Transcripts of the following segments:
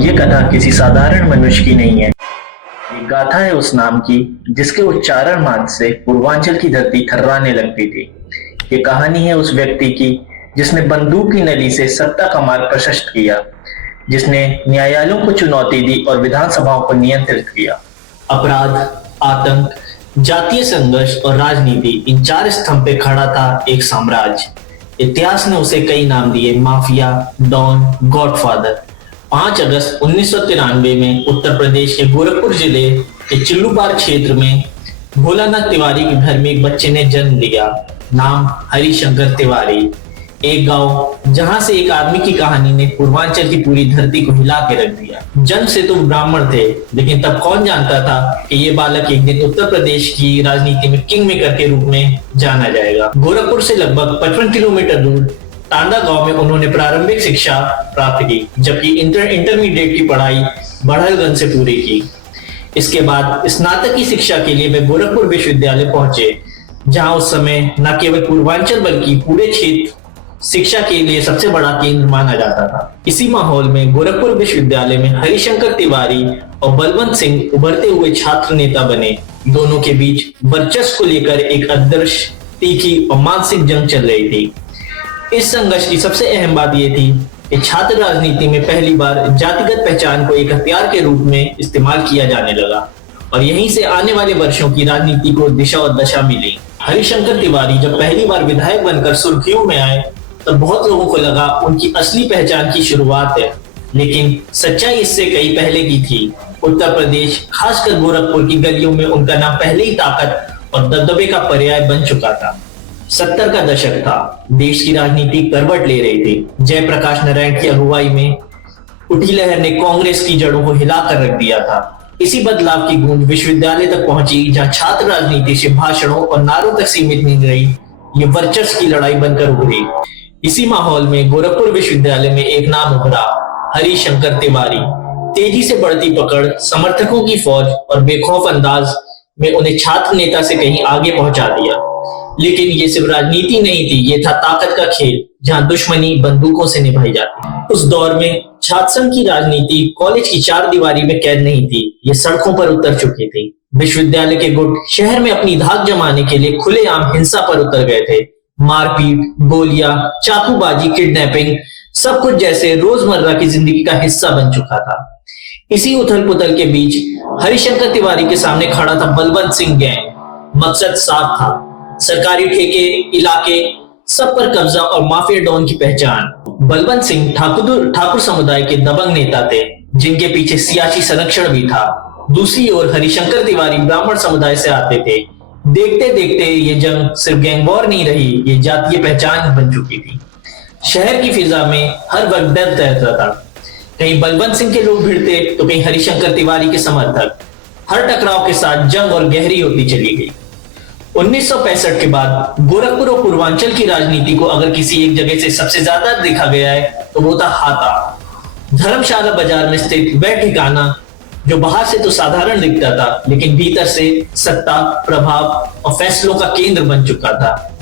ये कथा किसी साधारण मनुष्य की नहीं है। ये गाथा है उस नाम की जिसके उच्चारण मात्र से पूर्वांचल की धरती थर्राने लगती थी। ये कहानी है उस व्यक्ति की जिसने बंदूक की नली से सत्ता का मार्ग प्रशस्त किया, जिसने न्यायालयों को चुनौती दी और विधानसभाओं को नियंत्रित किया। अपराध, आतंक, जातीय संघर्ष और राजनीति, इन चार स्तंभ पे खड़ा था एक साम्राज्य। इतिहास ने उसे कई नाम दिए, माफिया, डॉन, गॉडफादर। 5 अगस्त 1993 में उत्तर प्रदेश के गोरखपुर जिले के चिल्लूपार क्षेत्र में भोलानाथ तिवारी के घर में एक बच्चे ने जन्म लिया। नाम हरिशंकर तिवारी। एक गांव जहां से एक आदमी की कहानी ने पूर्वांचल की पूरी धरती को हिला के रख दिया। जन्म से तो ब्राह्मण थे, लेकिन तब कौन जानता था कि ये बालक एक दिन उत्तर प्रदेश की राजनीति में किंग मेकर के रूप में जाना जाएगा। गोरखपुर से लगभग 55 किलोमीटर दूर तांडा गांव में उन्होंने प्रारंभिक शिक्षा प्राप्त की, जबकि इंटरमीडिएट की पढ़ाई बढ़लगंज से पूरी की। इसके बाद स्नातक की शिक्षा के लिए वे गोरखपुर विश्वविद्यालय पहुंचे, जहां उस समय न केवल पूर्वांचल बल्कि पूरे क्षेत्र शिक्षा के लिए सबसे बड़ा केंद्र माना जाता था। इसी माहौल में गोरखपुर विश्वविद्यालय में हरिशंकर तिवारी और बलवंत सिंह उभरते हुए छात्र नेता बने। दोनों के बीच वर्चस्व को लेकर एक आदर्श, तीखी और मानसिक जंग चल रही थी। इस संघर्ष की सबसे अहम बात यह थी कि छात्र राजनीति में पहली बार जातिगत पहचान को एक हथियार के रूप में इस्तेमाल किया जाने लगा, और यहीं से आने वाले वर्षों की राजनीति को दिशा और दशा मिली। हरिशंकर तिवारी जब पहली बार विधायक बनकर सुर्खियों में आए, तब बहुत लोगों को लगा उनकी असली पहचान की शुरुआत है, लेकिन सच्चाई इससे कई पहले की थी। उत्तर प्रदेश, खासकर गोरखपुर की गलियों में उनका नाम पहले ही ताकत और दबदबे का पर्याय बन चुका था। 70 का दशक था, देश की राजनीति करवट ले रही थी। जयप्रकाश नारायण की अगुवाई में उठी लहर ने कांग्रेस की जड़ों को हिलाकर रख दिया था। इसी बदलाव की गूंज विश्वविद्यालय तक पहुंची, जहां छात्र राजनीति से भाषणों और नारों तक सीमित नहीं रही, ये वर्चस्व की लड़ाई बनकर उभरी। इसी माहौल में गोरखपुर विश्वविद्यालय में एक नाम उभरा, हरिशंकर तिवारी। तेजी से बढ़ती पकड़, समर्थकों की फौज और बेखौफ अंदाज में उन्हें छात्र नेता से कहीं आगे पहुंचा दिया। लेकिन ये सिर्फ राजनीति नहीं थी, ये था ताकत का खेल, जहां दुश्मनी बंदूकों से निभाई जाती। उस दौर में छात्र संघ की राजनीति कॉलेज की 4 दीवारी में कैद नहीं थी, ये सड़कों पर उतर चुकी थी। विश्वविद्यालय के गुट शहर में अपनी धाक जमाने के लिए खुलेआम हिंसा पर उतर गए थे। मारपीट, गोलियां, चाकूबाजी, किडनैपिंग, सब कुछ जैसे रोजमर्रा की जिंदगी का हिस्सा बन चुका था। इसी उथल पुथल के बीच हरिशंकर तिवारी के सामने खड़ा था बलवंत सिंह गैंग। मकसद साफ था, सरकारी ठेके, इलाके, सब पर कब्जा और माफिया डॉन की पहचान। बलवंत सिंह ठाकुर समुदाय के दबंग नेता थे, जिनके पीछे सियासी संरक्षण भी था। दूसरी ओर हरिशंकर तिवारी ब्राह्मण समुदाय से आते थे। देखते देखते ये जंग सिर्फ गैंग वॉर नहीं रही, ये जातीय पहचान बन चुकी थी। शहर की फिजा में हर वक्त डर रहता था, कहीं बलवंत सिंह के लोग भिड़ते तो कहीं हरिशंकर तिवारी के समर्थक। हर टकराव के साथ जंग और गहरी होती चली गई। 1965 के बाद गोरखपुर और पूर्वांचल की राजनीति को अगर किसी एक जगह से सबसे ज्यादा देखा गया है तो वो था हाता, धर्मशाला बाजार में स्थित वह ठिकाना जो बाहर से तो साधारण दिखता था, लेकिन भीतर से सत्ता, प्रभाव और फैसलों का केंद्र बन चुका था।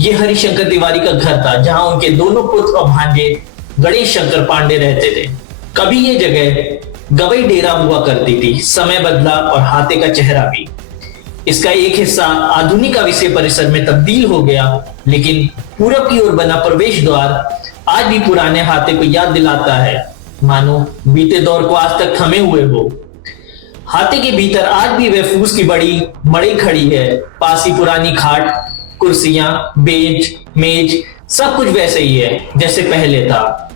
यह हरिशंकर तिवारी का घर था, जहां उनके दोनों पुत्र और भांजे गणेश शंकर पांडे रहते थे। कभी ये जगह गवई डेरा हुआ करती थी। समय बदला और हाथे का चेहरा भी। इसका एक हिस्सा आधुनिक आवासीय परिसर में तब्दील हो गया, लेकिन पूरब की ओर बना प्रवेश द्वार आज भी पुराने हाथे को याद दिलाता है, मानो बीते दौर को आज तक थमे हुए हो। हाथे के भीतर आज भी वह फूस की बड़ी मड़ई खड़ी है। पास ही पुरानी खाट, कुर्सियां, बेंच, मेज, सब कुछ वैसे ही है जैसे पहले था।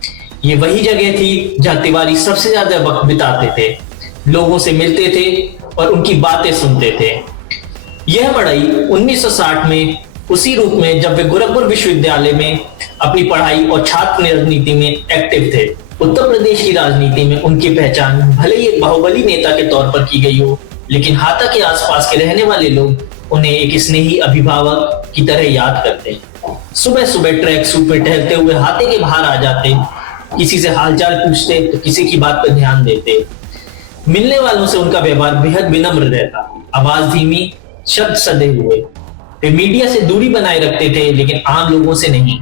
ये वही जगह थी जहां तिवारी सबसे ज्यादा वक्त बिताते थे, लोगों से मिलते थे और उनकी बातें सुनते थे। यह मड़ई 1960 में उसी रूप में जब वे गोरखपुर विश्वविद्यालय में अपनी पढ़ाई और छात्र राजनीति में एक्टिव थे। उत्तर प्रदेश की राजनीति में उनकी पहचान भले ही एक बाहुबली नेता के तौर पर की गई हो, लेकिन हाथा के आसपास के रहने वाले लोग उन्हें एक स्नेही अभिभावक की तरह याद करते हैं। सुबह सुबह ट्रैक सूट में टहलते हुए हाथे के बाहर आ जाते, किसी से हालचाल पूछते तो किसी की बात पर ध्यान देते। मिलने वालों से उनका व्यवहार बेहद विनम्र रहता, आवाज धीमी, शब्द सधे हुए। वे मीडिया से दूरी बनाए रखते थे, लेकिन आम लोगों से नहीं।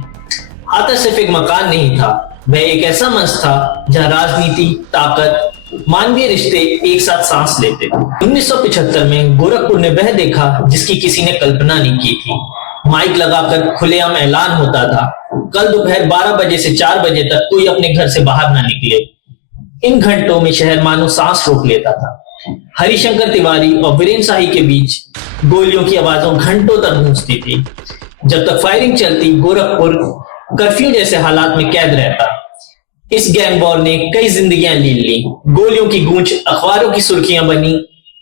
हाथा सिर्फ एक मकान नहीं था, वह एक ऐसा मंच था जहां राजनीति, ताकत, मानवीय रिश्ते एक साथ सांस लेते थे। 1975 में गोरखपुर ने वह देखा जिसकी किसी ने कल्पना नहीं की थी। माइक लगाकर खुलेआम ऐलान होता था, कल दोपहर 12 बजे से 4 बजे तक कोई अपने घर से बाहर ना निकले। इन घंटों में शहर मानो सांस रोक लेता था। हरिशंकर तिवारी और वीरेंद्र शाही के बीच गोलियों की आवाजों घंटों तक गूंजती थी। जब तक फायरिंग चलती, गोरखपुर कर्फ्यू जैसे हालात में कैद रहता। इस गैंग वॉर ने कई जिंदगियां ले ली। गोलियों की गूंज अखबारों की सुर्खियां बनी,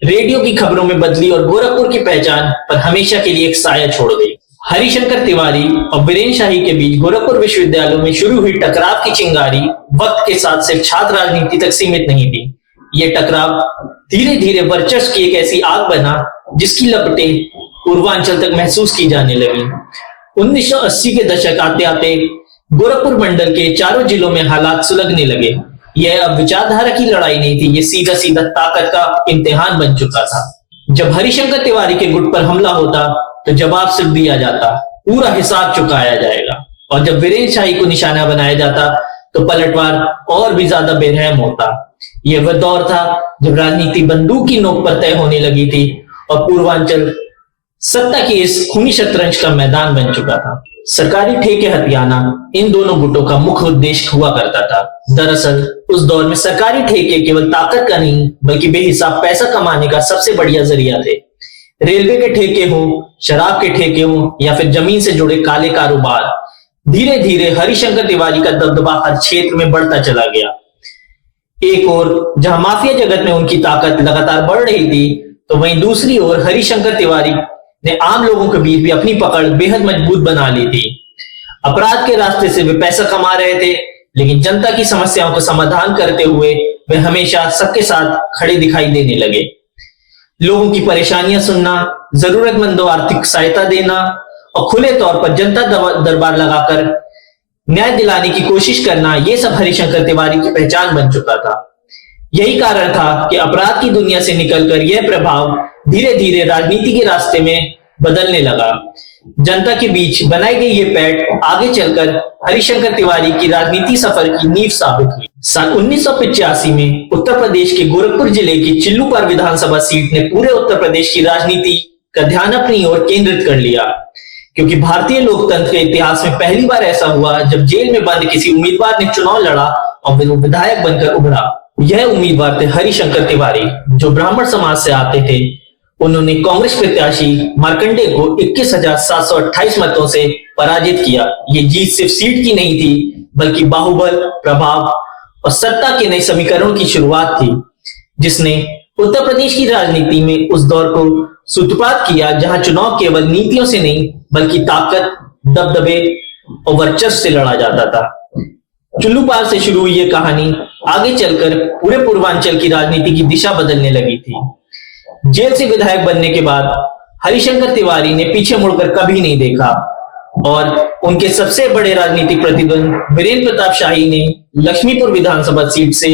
रेडियो की खबरों में बदली और गोरखपुर की पहचान पर हमेशा के लिए एक साया छोड़ गई। हरिशंकर तिवारी और वीरेंद्र शाही के बीच गोरखपुर विश्वविद्यालयों में शुरू हुई टकराव की चिंगारी वक्त के साथ सिर्फ छात्र राजनीति तक सीमित नहीं थी। ये टकराव धीरे धीरे वर्चस्व की एक ऐसी आग बना जिसकी लपटें पूर्वांचल तक महसूस की जाने लगी। 1980 के दशक आते आते गोरखपुर मंडल के चारों जिलों में हालात सुलगने लगे। यह अब विचारधारा की लड़ाई नहीं थी, ये सीधा सीधा ताकत का इम्तिहान बन चुका था। जब हरिशंकर तिवारी के गुट पर हमला होता तो जवाब सिर्फ दिया जाता, पूरा हिसाब चुकाया जाएगा। और जब वीरेंद्र शाही को निशाना बनाया जाता तो पलटवार और भी ज्यादा बेरहम होता। यह वह दौर था जब राजनीति बंदूक की नोक पर तय होने लगी थी और पूर्वांचल सत्ता की इस खूनी शतरंज का मैदान बन चुका था। सरकारी ठेके हथियाना इन दोनों गुटों का मुख्य उद्देश्य हुआ करता था। दरअसल उस दौर में सरकारी ठेके केवल ताकत का नहीं बल्कि बेहिसाब पैसा कमाने का सबसे बढ़िया जरिया थे। रेलवे के ठेके हो, शराब के ठेके हो या फिर जमीन से जुड़े काले कारोबार, धीरे धीरे हरिशंकर तिवारी का दबदबा हर क्षेत्र में बढ़ता चला गया। एक ओर जहां माफिया जगत में उनकी ताकत लगातार बढ़ रही थी, तो वहीं दूसरी ओर हरिशंकर तिवारी ने आम लोगों के बीच भी अपनी पकड़ बेहद मजबूत बना ली थी। अपराध के रास्ते से वे पैसा कमा रहे थे, लेकिन जनता की समस्याओं का समाधान करते हुए वे हमेशा सबके साथ खड़े दिखाई देने लगे। लोगों की परेशानियां सुनना, जरूरतमंदों आर्थिक सहायता देना और खुले तौर पर जनता दरबार लगाकर न्याय दिलाने की कोशिश करना, ये सब हरिशंकर तिवारी की पहचान बन चुका था। यही कारण था कि अपराध की दुनिया से निकलकर यह प्रभाव धीरे धीरे राजनीति के रास्ते में बदलने लगा। जनता के बीच बनाई गई ये पैठ आगे चलकर हरिशंकर तिवारी की राजनीति सफर की नींव साबित हुई। सन 1985 में उत्तर प्रदेश के गोरखपुर जिले की चिल्लूपार विधानसभा सीट ने पूरे उत्तर प्रदेश की राजनीति का ध्यान अपनी ओर केंद्रित कर लिया, क्योंकि भारतीय लोकतंत्र के इतिहास में पहली बार ऐसा हुआ जब जेल में बंद किसी उम्मीदवार ने चुनाव लड़ा और वो विधायक बनकर उभरा। यह उम्मीदवार थे हरिशंकर तिवारी, जो ब्राह्मण समाज से आते थे। उन्होंने कांग्रेस प्रत्याशी मार्कंडे को 21,728 मतों से पराजित किया। ये जीत सिर्फ सीट की नहीं थी, बल्कि बाहुबल, प्रभाव और सत्ता के नए समीकरणों की शुरुआत थी, जिसने उत्तर प्रदेश की राजनीति में उस दौर को सूत्रपात किया जहां चुनाव केवल नीतियों से नहीं बल्कि ताकत, दबदबे और वर्चस्व से लड़ा जाता था। चिल्लूपार से शुरू हुई ये कहानी आगे चलकर पूरे पूर्वांचल की राजनीति की दिशा बदलने लगी थी। जेल से विधायक बनने के बाद हरिशंकर तिवारी ने पीछे मुड़कर कभी नहीं देखा और उनके सबसे बड़े राजनीतिक प्रतिद्वंदी वीरेंद्र प्रताप शाही ने लक्ष्मीपुर विधानसभा सीट से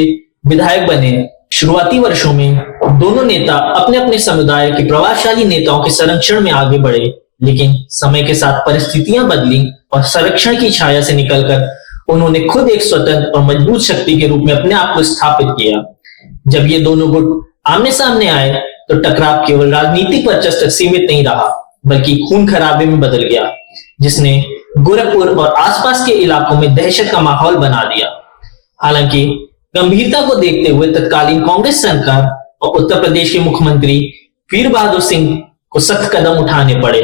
विधायक बने। शुरुआती वर्षों में दोनों नेता अपने अपने समुदाय के प्रभावशाली नेताओं के संरक्षण में आगे बढ़े, लेकिन समय के साथ परिस्थितियां बदली और संरक्षण की छाया से निकलकर उन्होंने खुद एक स्वतंत्र और मजबूत शक्ति के रूप में अपने आप को स्थापित किया। जब ये दोनों गुट आमने सामने आए तो टकराव केवल राजनीतिक वर्चस्व तक सीमित नहीं रहा, बल्कि खून खराबे में बदल गया, जिसने गोरखपुर और आसपास के इलाकों में दहशत का माहौल बना दिया। हालांकि गंभीरता को देखते हुए तत्कालीन कांग्रेस सरकार और उत्तर प्रदेश के मुख्यमंत्री वीर बहादुर सिंह को सख्त कदम उठाने पड़े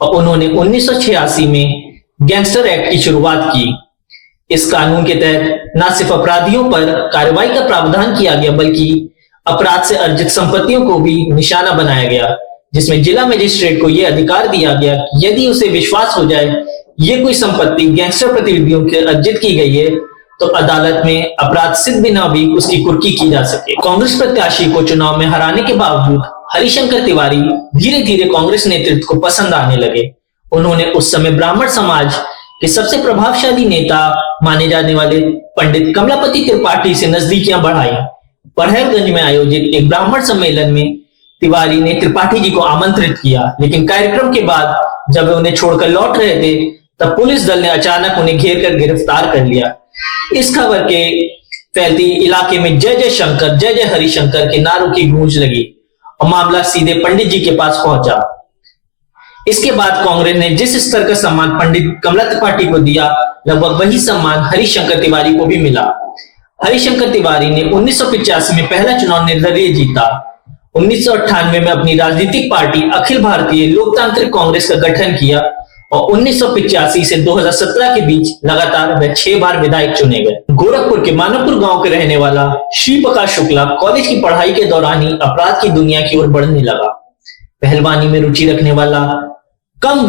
और उन्होंने 1986 में गैंगस्टर एक्ट की शुरुआत की। इस कानून के तहत न सिर्फ अपराधियों पर कार्रवाई का प्रावधान किया गया, बल्कि अपराध से अर्जित संपत्तियों को भी निशाना बनाया गया, जिसमें जिला मजिस्ट्रेट को यह अधिकार दिया गया कि यदि उसे विश्वास हो जाए ये कोई संपत्ति गैंगस्टर प्रतिनिधियों के अर्जित की गई है, तो अदालत में अपराध सिद्ध बिना भी उसकी कुर्की की जा सके। कांग्रेस प्रत्याशी को चुनाव में हराने के बावजूद हरिशंकर तिवारी धीरे धीरे कांग्रेस नेतृत्व को पसंद आने लगे। उन्होंने उस समय ब्राह्मण समाज के सबसे प्रभावशाली नेता माने जाने वाले पंडित कमलापति त्रिपाठी से नजदीकियां बढ़ाई। परहेलगंज में आयोजित एक ब्राह्मण सम्मेलन में तिवारी ने त्रिपाठी जी को आमंत्रित किया, लेकिन कार्यक्रम के बाद जब वे उन्हें छोड़कर लौट रहे थे, तब पुलिस दल ने अचानक उन्हें घेर कर गिरफ्तार कर लिया। इस खबर के फैलते इलाके में जय जय हरिशंकर के नारों की गूंज लगी और मामला सीधे पंडित जी के पास पहुंचा। इसके बाद कांग्रेस ने जिस स्तर का सम्मान पंडित कमला त्रिपाठी को दिया, लगभग वही सम्मान हरिशंकर तिवारी को भी मिला। हरिशंकर तिवारी ने 1985 में पहला चुनाव निर्दलीय जीता। 1998 में अपनी राजनीतिक पार्टी अखिल भारतीय लोकतांत्रिक कांग्रेस का गठन किया और 1985 से 2017 के बीच लगातार वह 6 बार विधायक चुने गए। गोरखपुर के मानवपुर गांव के रहने वाला श्री प्रकाश शुक्ला कॉलेज की पढ़ाई के दौरान ही अपराध की दुनिया की ओर बढ़ने लगा। पहलवानी में रुचि रखने वाला कम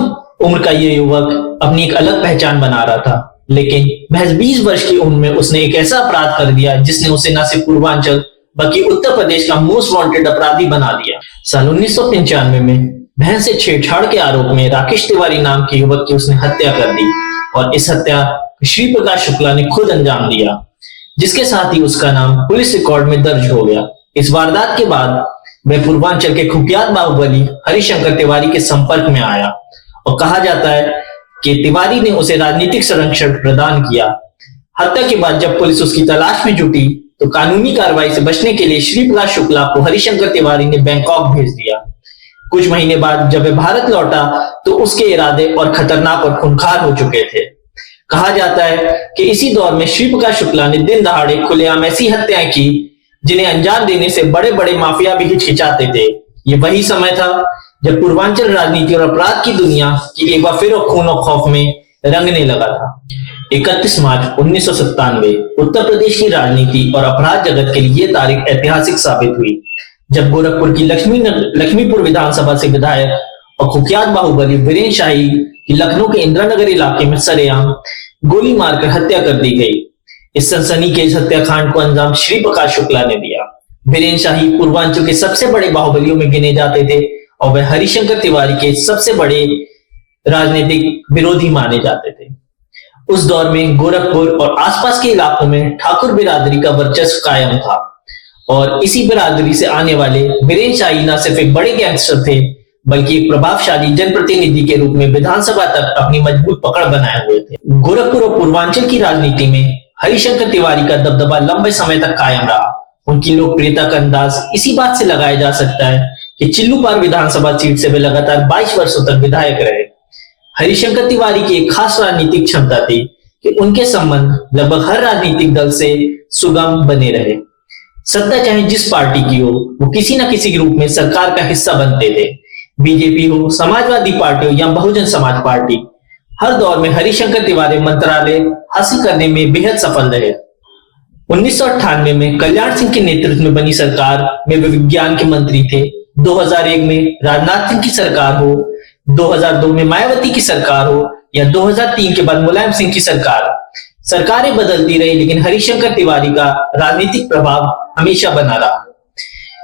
उम्र का ये युवक अपनी एक अलग पहचान बना रहा था, लेकिन महज 20 वर्ष की उम्र में उसने एक ऐसा अपराध कर दिया जिसने उसे न सिर्फ पूर्वांचल बल्कि उत्तर प्रदेश का मोस्ट वांटेड अपराधी बना दिया। साल 1995 में बहन से छेड़छाड़ के आरोप में राकेश तिवारी नाम के युवक की उसने हत्या कर दी और इस हत्या श्री प्रकाश शुक्ला ने खुद अंजाम दिया, जिसके साथ ही उसका नाम पुलिस रिकॉर्ड में दर्ज हो गया। इस वारदात के बाद वह पूर्वांचल के कुख्यात बाहुबली हरिशंकर तिवारी के संपर्क में आया और कहा जाता है कि तिवारी ने उसे राजनीतिक संरक्षण प्रदान किया। हत्या के बाद जब पुलिस उसकी तलाश में जुटी तो कानूनी कार्रवाई से बचने के लिए श्री प्रकाश शुक्ला को हरिशंकर तिवारी ने बैंकॉक भेज दिया। कुछ महीने बाद जब वह भारत लौटा तो उसके इरादे और खतरनाक और खूंखार हो चुके थे। कहा जाता है कि इसी दौर में श्री प्रकाश शुक्ला ने दिन दहाड़े खुलेआम ऐसी हत्याएं की जिन्हें अंजाम देने से बड़े बड़े माफिया भी हिचकिचाते थे। ये वही समय था जब पूर्वांचल राजनीति और अपराध की दुनिया की एक बार फिर खून और खौफ में रंगने लगा था। 31 मार्च 1997 उत्तर प्रदेश की राजनीति और अपराध जगत के लिए ये तारीख ऐतिहासिक साबित हुई, जब गोरखपुर की लक्ष्मीपुर विधानसभा से विधायक और कुख्यात बाहुबली वीरेन शाही की लखनऊ के इंदिरानगर इलाके में सरेआम गोली मारकर हत्या कर दी गई। इस सनसनीखेज हत्याकांड को अंजाम श्री प्रकाश शुक्ला ने दिया। वीरेन शाही पूर्वांचल के सबसे बड़े बाहुबलियों में गिने जाते थे और वह हरिशंकर तिवारी के सबसे बड़े राजनीतिक विरोधी माने जाते थे। उस दौर में गोरखपुर और आसपास के इलाकों में ठाकुर बिरादरी का वर्चस्व कायम था और इसी बिरादरी से आने वाले वीरेन शाही न सिर्फ एक बड़े गैंगस्टर थे बल्कि एक प्रभावशाली जनप्रतिनिधि के रूप में विधानसभा तक अपनी मजबूत पकड़ बनाए हुए थे। गोरखपुर और पूर्वांचल की राजनीति में हरिशंकर तिवारी का दबदबा लंबे समय तक कायम रहा। उनकी लोकप्रियता का अंदाज इसी बात से लगाया जा सकता है कि चिल्लूपार विधानसभा सीट से वे लगातार 22 वर्षों तक विधायक रहे। हरिशंकर तिवारी की एक खास राजनीतिक क्षमता थी कि उनके संबंध लगभग हर राजनीतिक दल से सुगम बने रहे। सत्ता चाहे जिस पार्टी की हो, वो किसी न किसी रूप में सरकार का हिस्सा बनते थे। बीजेपी हो, समाजवादी पार्टी हो या बहुजन समाज पार्टी, हर दौर में हरिशंकर तिवारी मंत्रालय हासिल करने में बेहद सफल रहे। 1998 में कल्याण सिंह के नेतृत्व में बनी सरकार में वे विज्ञान के मंत्री थे। 2001 में राजनाथ सिंह की सरकार हो, 2002 में मायावती की सरकार हो या 2003 के बाद मुलायम सिंह की सरकार, सरकारें बदलती रही लेकिन हरिशंकर तिवारी का राजनीतिक प्रभाव हमेशा बना रहा।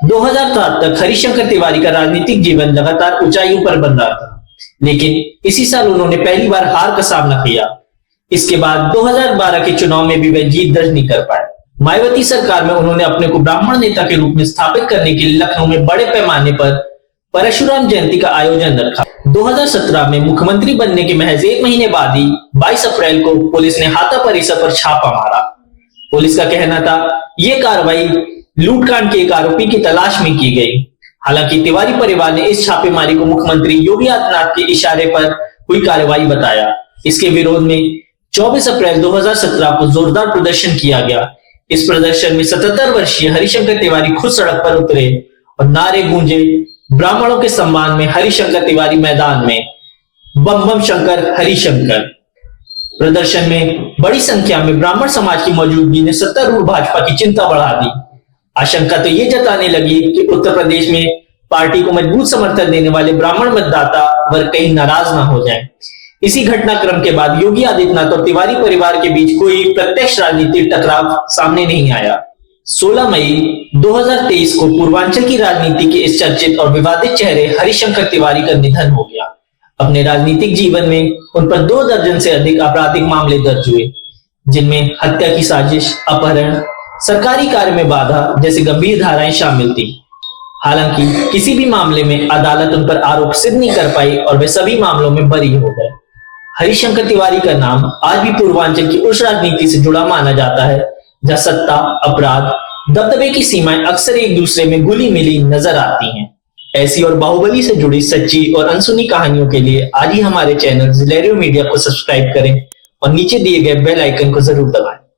2007 तक हरिशंकर तिवारी का राजनीतिक जीवन लगातार ऊंचाइयों पर बन रहा था, लेकिन इसी साल उन्होंने पहली बार हार का सामना किया। इसके बाद 2012 के चुनाव में भी वे जीत दर्ज नहीं कर पाए। मायावती सरकार में उन्होंने अपने को ब्राह्मण नेता के रूप में स्थापित करने के लिए लखनऊ में बड़े पैमाने पर परशुराम जयंती का आयोजन रखा। 2017 में मुख्यमंत्री बनने के महज 1 महीने बाद ही 22 अप्रैल को पुलिस ने हाता परिसर पर छापा मारा। पुलिस का कहना था यह कार्रवाई लूटकांड के एक आरोपी की तलाश में की गई। हालांकि तिवारी परिवार ने इस छापेमारी को मुख्यमंत्री योगी आदित्यनाथ के इशारे पर हुई कार्रवाई बताया। इसके विरोध में 24 अप्रैल 2017 को जोरदार प्रदर्शन किया गया। इस प्रदर्शन में 77 वर्षीय हरिशंकर तिवारी खुद सड़क पर उतरे और नारे गूंजे, ब्राह्मणों के सम्मान में हरिशंकर तिवारी मैदान में, बम बम शंकर हरिशंकर। प्रदर्शन में बड़ी संख्या में ब्राह्मण समाज की मौजूदगी ने सत्तारूढ़ भाजपा की चिंता बढ़ा दी। आशंका तो ये जताने लगी कि उत्तर प्रदेश में पार्टी को मजबूत समर्थन देने वाले ब्राह्मण मतदाता वर्ग कहीं नाराज ना हो जाएं। इसी घटनाक्रम के बाद योगी आदित्यनाथ और तिवारी परिवार के बीच कोई प्रत्यक्ष राजनीतिक टकराव सामने नहीं आया। 16 मई 2023 को पूर्वांचल की राजनीति के इस चर्चित और विवादित चेहरे हरिशंकर तिवारी का निधन हो गया। अपने राजनीतिक जीवन में उन पर 2 दर्जन से अधिक आपराधिक मामले दर्ज हुए, जिनमें हत्या की साजिश, अपहरण, सरकारी कार्य में बाधा जैसी गंभीर धाराएं शामिल थी। हालांकि किसी भी मामले में अदालत उन पर आरोप सिद्ध नहीं कर पाई और वे सभी मामलों में बरी हो गए। हरिशंकर तिवारी का नाम आज भी पूर्वांचल की उस राजनीति से जुड़ा माना जाता है जहां सत्ता, अपराध, दबदबे की सीमाएं अक्सर एक दूसरे में घुली मिली नजर आती हैं। ऐसी और बाहुबली से जुड़ी सच्ची और अनसुनी कहानियों के लिए आज ही हमारे चैनल जिलेरियो मीडिया को सब्सक्राइब करें और नीचे दिए गए बेल आइकन को जरूर दबाएं।